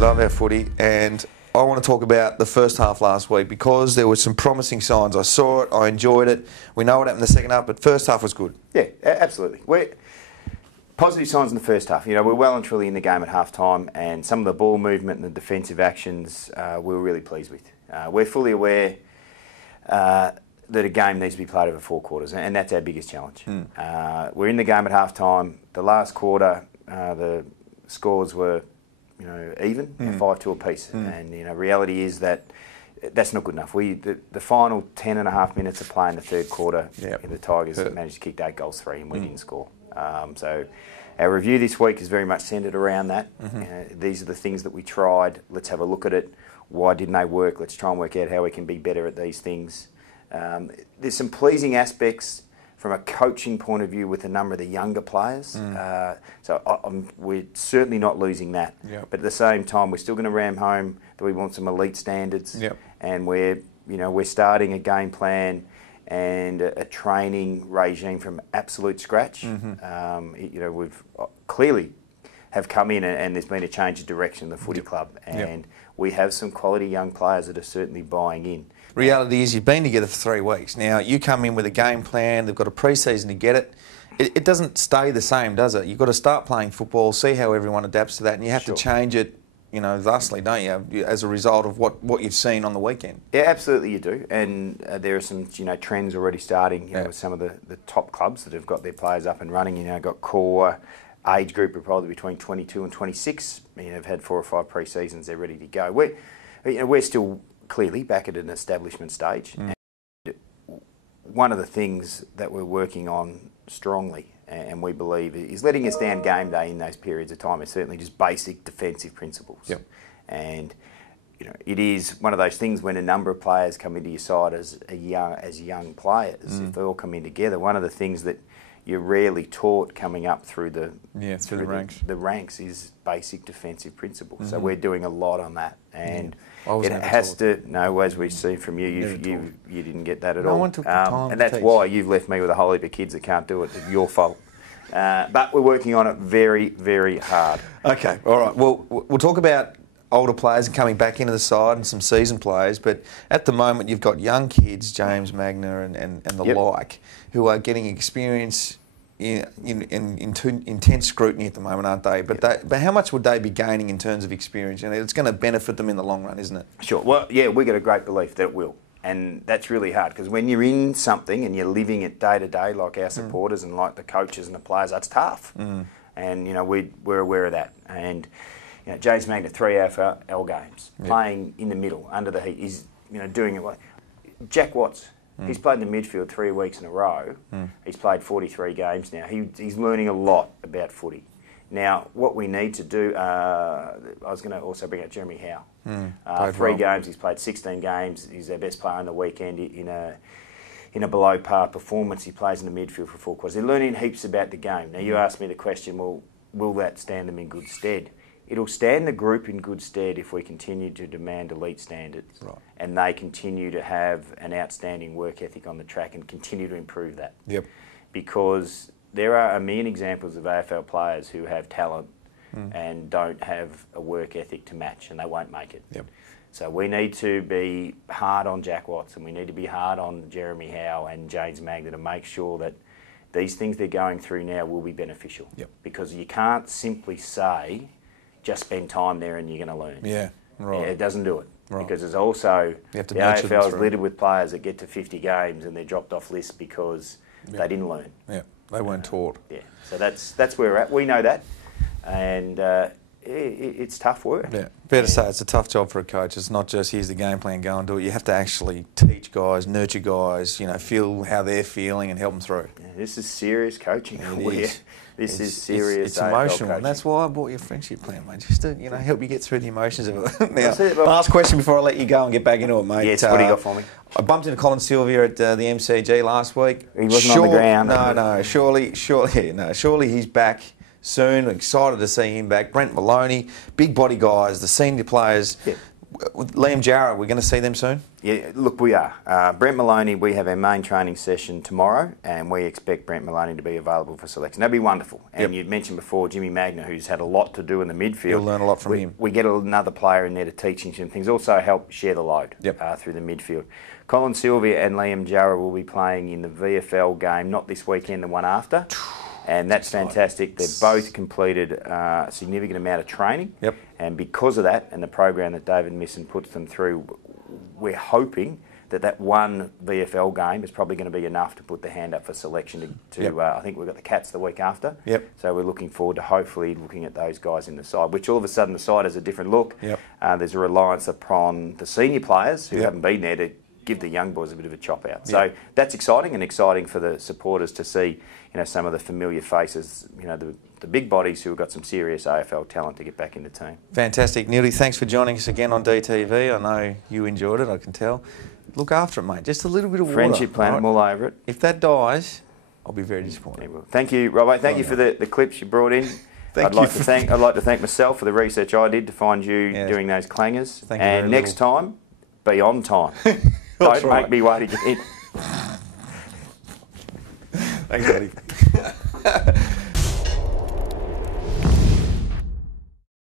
love our footy, and I want to talk about the first half last week because there were some promising signs. I saw it, I enjoyed it. We know what happened in the second half, but first half was good. Yeah, absolutely. Positive signs in the first half. You know, we're well and truly in the game at half time, and some of the ball movement and the defensive actions we were really pleased with. We're fully aware that a game needs to be played over 4 quarters, and that's our biggest challenge. We're in the game at half time. The last quarter, the scores were even, 5-2 apiece. And reality is that that's not good enough. The final 10.5 minutes of play in the third quarter, the Tigers managed to kick 8 goals 3 and we didn't score. So our review this week is very much centred around that. These are the things that we tried. Let's have a look at it. Why didn't they work? Let's try and work out how we can be better at these things. There's some pleasing aspects from a coaching point of view with a number of the younger players. We're certainly not losing that. But at the same time, we're still going to ram home that we want some elite standards. And we're starting a game plan and a training regime from absolute scratch. We've clearly have come in and there's been a change of direction in the footy club. And we have some quality young players that are certainly buying in. Reality is you've been together for 3 weeks. Now, you come in with a game plan, they've got a pre-season to get it. It doesn't stay the same, does it? You've got to start playing football, see how everyone adapts to that, and you have to change it, thusly, don't you, as a result of what you've seen on the weekend. Yeah, absolutely you do. And there are some, trends already starting, with some of the top clubs that have got their players up and running. Got core age group of probably between 22 and 26. Have had 4 or 5 pre-seasons, they're ready to go. We're still clearly back at an establishment stage. And one of the things that we're working on strongly, and we believe is letting us down game day in those periods of time, is certainly just basic defensive principles. And it is one of those things when a number of players come into your side as young players, if they all come in together, one of the things that you're rarely taught coming up through the ranks is basic defensive principles. So we're doing a lot on that, and it has to. No, as we see from you, you didn't get that at all. No one took the time, and that's why you've left me with a whole heap of kids that can't do it. It's your fault. But we're working on it very, very hard. Okay, all right. Well, we'll talk about older players coming back into the side and some seasoned players, but at the moment you've got young kids, James Magner and the like, who are getting experience in intense scrutiny at the moment, aren't they? But how much would they be gaining in terms of experience? It's going to benefit them in the long run, isn't it? Sure. Well, yeah, we get a great belief that it will. And that's really hard because when you're in something and you're living it day to day, like our supporters and like the coaches and the players, that's tough. And, we're aware of that. And James Magner, 3 AFL games, playing in the middle, under the heat, is doing it. Jack Watts, he's played in the midfield 3 weeks in a row. He's played 43 games now. He's learning a lot about footy. Now, what we need to do, I was going to also bring out Jeremy Howe. 3 games, he's played 16 games. He's our best player on the weekend in a below par performance. He plays in the midfield for 4 quarters. They're learning heaps about the game. Now, you asked me the question, well, will that stand them in good stead? It'll stand the group in good stead if we continue to demand elite standards and they continue to have an outstanding work ethic on the track and continue to improve that. Because there are a million examples of AFL players who have talent and don't have a work ethic to match and they won't make it. So we need to be hard on Jack Watts and we need to be hard on Jeremy Howe and James Magner to make sure that these things they're going through now will be beneficial. Because you can't simply say, just spend time there and you're going to learn. It doesn't do it. Because there's also, the AFL is littered with players that get to 50 games and they're dropped off lists because they didn't learn. They weren't taught. So that's where we're at. We know that. And it's tough work. Fair to say it's a tough job for a coach. It's not just here's the game plan, go and do it. You have to actually teach guys, nurture guys, feel how they're feeling and help them through. This is serious coaching. This is serious. It's emotional, and that's why I bought your friendship plan, mate. Just to help you get through the emotions of it. Now, last question before I let you go and get back into it, mate. Yes, what do you got for me? I bumped into Colin Sylvia at the MCG last week. He wasn't on the ground. No. Surely he's back soon. Excited to see him back. Brent Moloney, big body guys, the senior players. with Liam Jurrah, we're going to see them soon? Yeah, look, we are. Brent Moloney, we have our main training session tomorrow, and we expect Brent Moloney to be available for selection. That'd be wonderful. And you'd mentioned before Jimmy Magner, who's had a lot to do in the midfield. You'll learn a lot from him. We get another player in there to teach him some things. Also help share the load through the midfield. Colin Sylvia and Liam Jurrah will be playing in the VFL game, not this weekend, the one after. And that's fantastic. They've both completed a significant amount of training. And because of that and the program that David Misson puts them through, we're hoping that one VFL game is probably going to be enough to put the hand up for selection to I think we've got the Cats the week after. So we're looking forward to hopefully looking at those guys in the side, which all of a sudden the side has a different look. There's a reliance upon the senior players who haven't been there to give the young boys a bit of a chop out. So that's exciting, and exciting for the supporters to see, some of the familiar faces, the big bodies who have got some serious AFL talent to get back in the team. Fantastic. Neeldy, thanks for joining us again on DTV. I know you enjoyed it, I can tell. Look after it, mate. Just a little bit of water. Friendship Planet, I'm all over it. If that dies, I'll be very disappointed. Thank you, Robbo. Thank you for the clips you brought in. I'd like to thank myself for the research I did to find you doing those clangers. And next time, be on time. Don't make me wait again. Thanks, buddy.